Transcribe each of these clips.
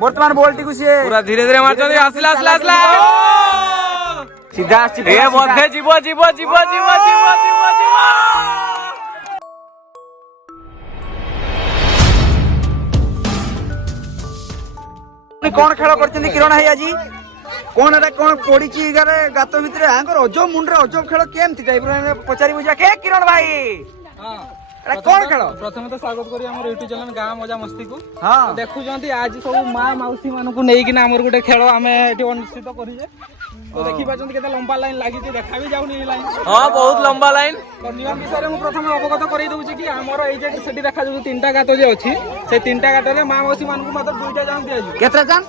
वर्तमान ball T को सी पूरा धीरे धीरे मारछन आसला आसला आसला सीधा आछि ए बधे जीवो जीवो जीवो जीवो जीवो जीवो जीवो कौन खेल करछन किरण भाई आज कौन एटा कौन पड़ी ची गारे गात भितरे आंकर अजब मुंड रे अजब खेल केमति टाइप रे पचारि बुझा के किरण भाई हां एटा कौन खेल प्रथम तो स्वागत करी हमर यूट्यूब चैनल गां मजा मस्ती को हां देखु जंती आज सब मां मौसी मानु को नेई कि ना हमर गुटे खेल हमें एठी अनुष्ठित करी जे तो देखि बाजंती केते लंबा लाइन लागि जे देखा भी जाउनी लाइन हां बहुत लंबा लाइन तो नियम विषय रे मु प्रथम अवगत करै दउ छी कि हमर एई जे सेठी देखा जो तीनटा गात जे अछि से तीनटा गात रे मां मौसी मानु को मात्र दुईटा चांस दिया जी केतरा चांस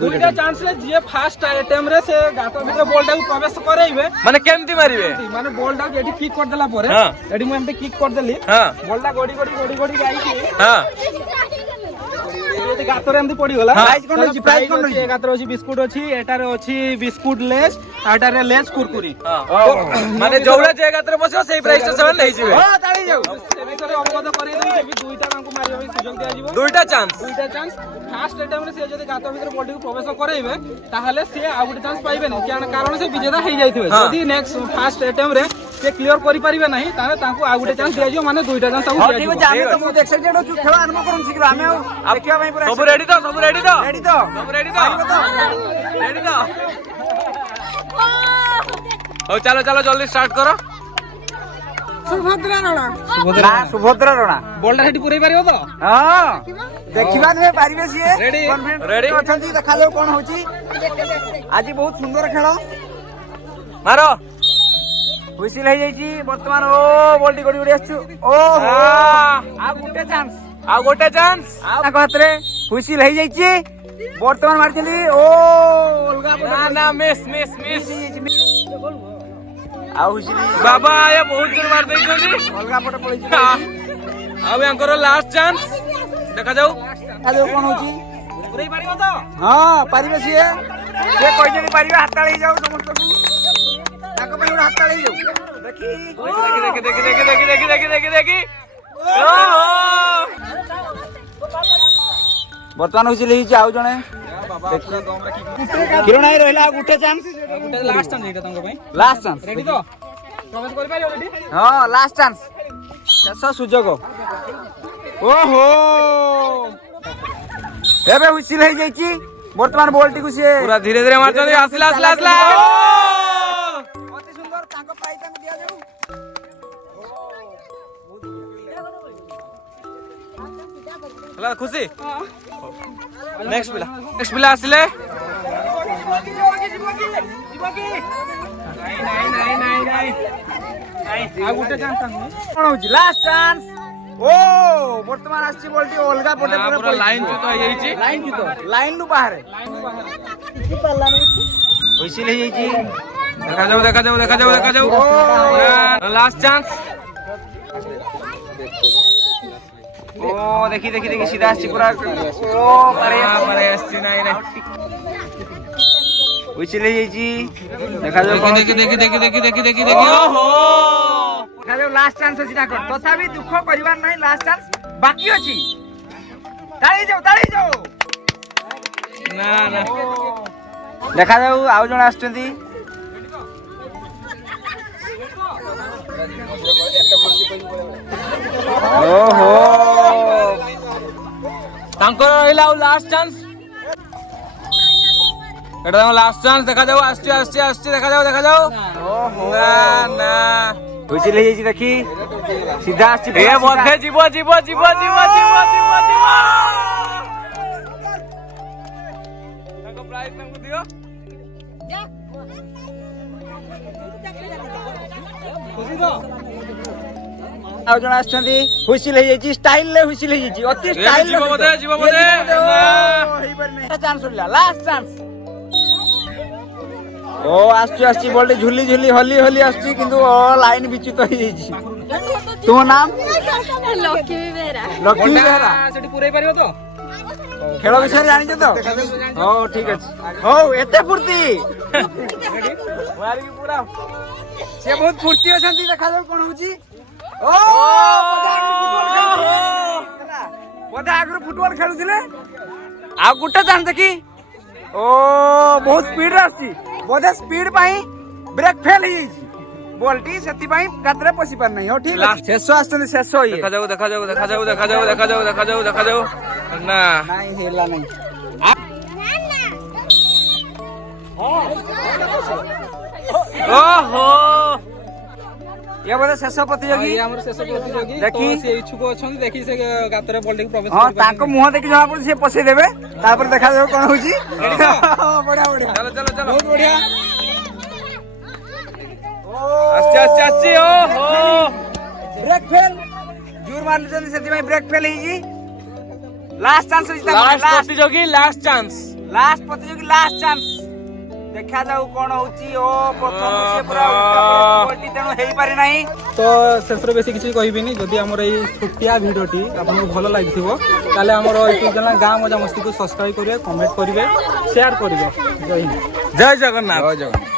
दुईटा चांस ले जे फर्स्ट टाइम रे से गात भितर बॉल टा को प्रवेश करैबे माने केमति मारिबे माने बॉल टा एठी किक कर देला परे एठी मु एमते किक कर देली हां बॉल टा गडी जाई कि हां ये गात रे एमती पड़ी गला प्राइस कोन अछि प्राइस कोन अछि गात रे अछि बिस्कुट अछि एटा रे अछि बिस्कुट लेस आटा रे लेस कुरकुरी माने जोड़ा जे गात रे बसो सेही प्राइस से सेवन नै जिवे हां ताली जाऊ से विषय अवगत करै दउ जे भी दुईटा मांकु मारियो सुजोग दिया जिवो दुईटा चांस फर्स्ट टाइम रे से जदी गात भीतर बॉल को प्रवेश करैबे ताहाले से आ गुटे चांस पाइबे नै कारण से विजेता हे जाइथिबे जदी नेक्स्ट फर्स्ट टाइम रे से क्लियर करि परिबे नै ताने तांको आ गुटे चांस दिया जिवो माने दुईटा चांस तांको दिया जिवो जामे तो मु एक्साइटेड छु खेल आरंभ करूं शीघ्र हमें देखिया भाई पूरा सब रेडी तो सब रेडी तो रेडी तो सब रेडी तो हो चलो चलो जल्दी स्टार्ट करो सुभद्रा राणा बॉल टा हेटी पुरै परिबो तो हां देखिबा ने पारिबे सिए रेडी रेडी अछंती देखा जाऊ कोन होची आज बहुत सुंदर खेल मारो हुइसिल हे जाईची वर्तमान ओ बॉलटी गडी गडी आछू ओ आ गुटे चांस आ कहत रे हुइसिल हे जाईची वर्तमान मारचली ओ अलगा ना ना मिस मिस मिस आ हुइसिल बाबा ये बहुत जोर मार देई जोनी अलगा पटे पळी अब यांकर लास्ट चांस देखा जाऊ आ जो कोन होची पुरै परिबो तो हां पारिबे सिए से कहि जे पारिबे हाताळी जाऊ समस्त को ताको पे हाताळी जाऊ देखी देखी वर्तमान हुइसिल हिची आउ जणे किरण आई रहला गुटे चांस लास्ट चांस एटा तंग भाई लास्ट चांस रेडी तो प्रवेश करि परिबो रेडी हां लास्ट चांस शेष सुजोग ओहो एबे हुइसिल हे जाईची वर्तमान बॉल टी को से पूरा धीरे धीरे मारछन आसला आसला आसला अति सुंदर ताको प्राइस ताको दिया जाऊ हला खुशी नेक्स्ट पिला आसिले आ गुटे चांस तंग कोन होची लास्ट चांस ओ वर्तमान आसी बॉल टी अलगा पटे पूरा लाइन जो तो आइची लाइन नु बाहर हुइसिल हे जाईची देखा जाऊ लास्ट चांस ओ देखी सीधा आसी पूरा ओ मारे आसी नाही नाही हुइसिल हे जाईची देखा जाऊ देखी ओहो देखा जाऊ लास्ट चांस अछि ना कर तथापि दुख परिवार नाही लास्ट चांस बाकी अछि ताली जाऊ ना ना देखा जाऊ आउ जण आछथि ओहो तांकर रहिला लास्ट चांस एटा लास्ट चांस देखा जाऊ आस्ते देखा जाऊ ओहो ना ना हुइसिल हे जाईची देखी सीधा आछि ए बधे जीवो ताको प्राइस तांको दियो खुशी तो आउ जण आछथि हुइसिल हे जाईची स्टाइल ले हुइसिल हे जाईची अति स्टाइल जीवो बोधे हेइ पर नै चांस होला लास्ट चांस ओ आछि बॉल झुली हली आछि किंतु लाइन विचित हो जाईची तुम नाम लक्ष्मी बेहरा सेठी पुरै परिबो तो खेल विषय जानी तो हो ठीक अछि हो एते फुर्ती मारी पूरा से बहुत फुर्ती अछंती देखा जाऊ कोन होची ओ बोधा आगु फुटबॉल खेलुथिले ଆଉ ଗୋଟେ ଚାନ୍ସ ଦେଖି ଓ ବହୁତ ସ୍ପିଡ ରେ ଆସୁଛି ବୋଧେ ସ୍ପିଡ ପାଇଁ ବ୍ରେକ୍ ଫେଲ୍ ହେଇଯାଇଛି ବଲଟି ସେଥିପାଇଁ ଗାତରେ ପଶି ପାରି ନାହିଁ ହଉ ଠିକ ଅଛି ଶେଷ ଆସୁଛନ୍ତି ଶେଷ ଇଏ ଦେଖାଯାଉ ଦେଖାଯାଉ ଦେଖାଯାଉ ଦେଖାଯାଉ ଦେଖାଯାଉ ଦେଖାଯାଉ ଦେଖାଯାଉ ନା ନାଇଁ ହେଲା ନାହିଁ ଓହୋ ଇଏ ବୋଧେ ଶେଷ ପ୍ରତିଯୋଗୀ ଇଏ ଆମର ଶେଷ ପ୍ରତିଯୋଗୀ ଦେଖି। ତ ସେ ଇଚ୍ଛୁକ ଅଛନ୍ତି ଦେଖି ସେ ଗାତରେ ବଲଟିକୁ ପ୍ରବେଶ ହଁ ତାଙ୍କ ମୁହଁ ଦେଖି ଜଣା ପଡୁଛି ସେ ପଶେଇ ଦେବେ ତାପରେ ଦେଖାଯାଉ କଣ ହଉଛି ବଢିଆ ବଢିଆ ଚାଲ ଚାଲ ଚାଲ ବହୁତ ବଢିଆ ଆସ୍ତେ ଆସ୍ତେ ଆସ୍ତେ ଓହୋ ବ୍ରେକ୍ ଫେଲ୍ ଜୋର ମାରୁଛନ୍ତି ସେଥିପାଇଁ ବ୍ରେକ୍ ଫେଲ୍ ହେଇଛି ଲାଷ୍ଟ ଚାନ୍ସ ଅଛି ଲାଷ୍ଟ ପ୍ରତିଯୋଗୀ ଲାଷ୍ଟ ଚାନ୍ସ ଲାଷ୍ଟ ପ୍ରତିଯୋଗୀ ଲାଷ୍ଟ ଚାନ୍ସ ଦେଖାଯାଉ କଣ ହଉଛି ଓ ପ୍ରଥମ ସେ ପୁରା ଉଲ୍ଟା ତେଣୁ ହେଇପାରି ନାହିଁ ତ ଶେଷରେ ବେଶୀ କିଛି କହିବିନି ଯଦି ଆମର ଏଇ ଛୋଟିଆ ଭିଡ଼ିଓଟି ଆପଣଙ୍କୁ ଭଲ ଲାଗିଥିବ ତାହେଲେ ଆମର ୟୁଟ୍ୟୁବ୍ ଚ୍ୟାନେଲ୍ ଗାଁ ମଜାମସ୍ତିକୁ ସବସ୍କ୍ରାଇବ୍ କରିବେ କମେଣ୍ଟ କରିବେ ସେୟାର କରିବେ ଜୟ ହିନ୍ଦ ଜୟ ଜଗନ୍ନାଥ ଜୟ ଜଗନ୍ନାଥ